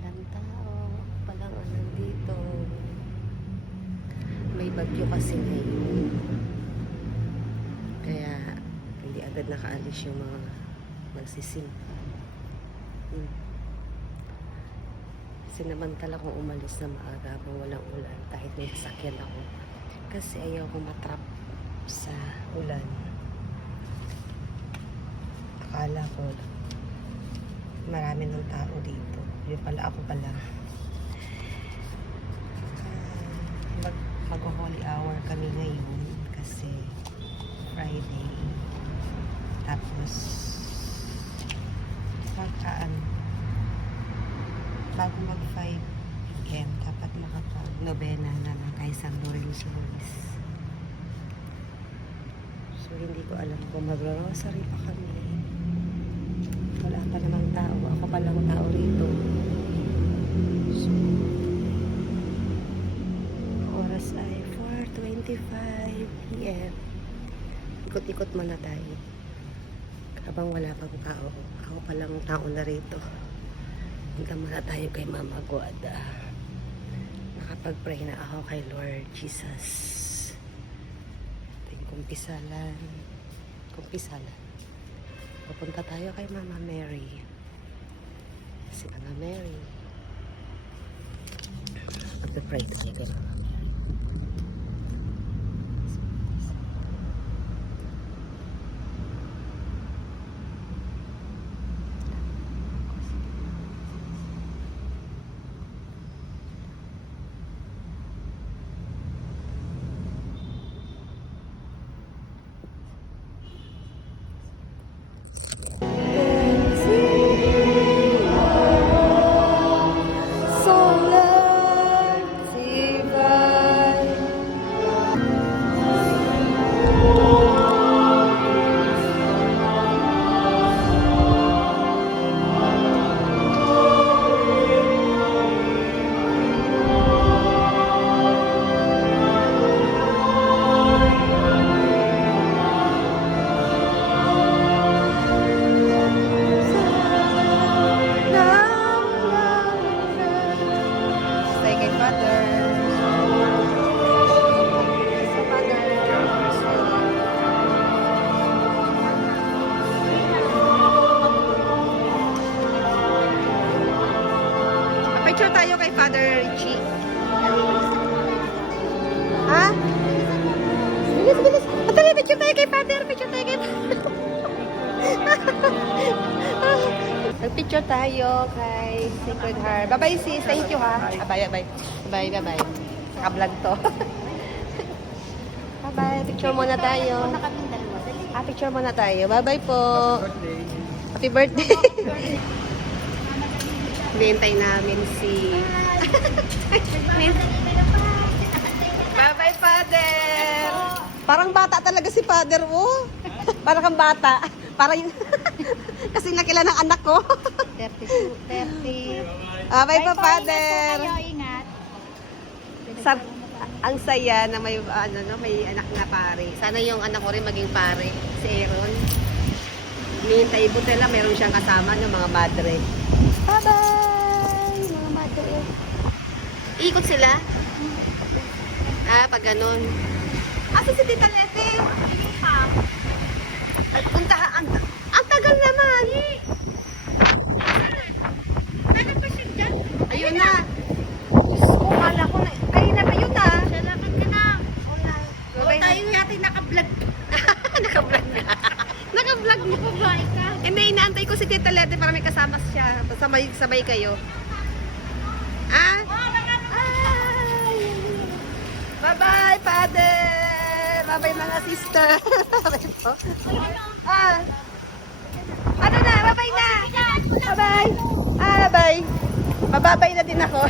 walang tao. Palang nandito. May bagyo kasi ngayon. Kaya hindi agad nakaalis yung mga magsisim. Sinamantala kong umalis na maaga habang walang ulan kahit may sasakyan ako. Kasi ayaw kong matrap sa ulan. Akala ko marami ng tao dito. Yun pala, ako pala. Mag-holy hour kami ngayon kasi Friday. Tapos bago mag 5 p.m. dapat makapag-novena na ng kay San Lorenzo Ruiz. So hindi ko alam kung mag-rosary pa kami. Wala pa namang tao. Ako pa lang tao rito. So, oras ay 4:25 p.m. Ikot-ikot muna tayo. Habang wala pang tao. Ako pa lang tao na rito. Punta muna tayo kay Mama Guada. Nakapag-pray na ako kay Lord Jesus. Ito yung kumpisalan. Pupunta tayo kay Mama Mary. Si Mama Mary. Magpa-pray tayo kay Mama Mary. Picture tayo kay Father Richie. Ha? Bilis. Patali, picture tayo kay Father. Nag-picture tayo kay Sacred Heart. Bye-bye sis. Thank you ha. Bye-bye. Naka-vlog to. Bye-bye. Picture muna tayo. Picture muna tayo. Bye-bye po. Happy birthday. Hinihintay namin si... Bye-bye, Father! Parang bata talaga si Father, oh. Parang kang bata. Parang yung... Kasi nakilala ng anak ko. 30. Bye po, Father! Ingat. Ang saya na may, may anak na pare. Sana yung anak ko rin maging pare. Si Aaron. Hinihintay buti lang, meron siyang kasama ng mga madre. Bye-bye! Mga madre. Ikot sila? Pag ganun. Asa si Tita Lete? At punta, ang tagal naman. Ano pa siya dyan? Ayun na. Diyos ko, kala ko na. Ayun na, ayun na. Salamat ka na. O Bye-bye. tayo yata naka-vlog. Naka-vlog na. Naka-vlog na. Babae ka. Hindi, inaantay ko si Tita Lete para may kasama siya. Sabay kayo. Ay! Bye-bye, Father! Bye-bye, mga sister! Bye po. Ano na? Bye-bye na! Bye-bye! Bye-bye! Mababay na din ako.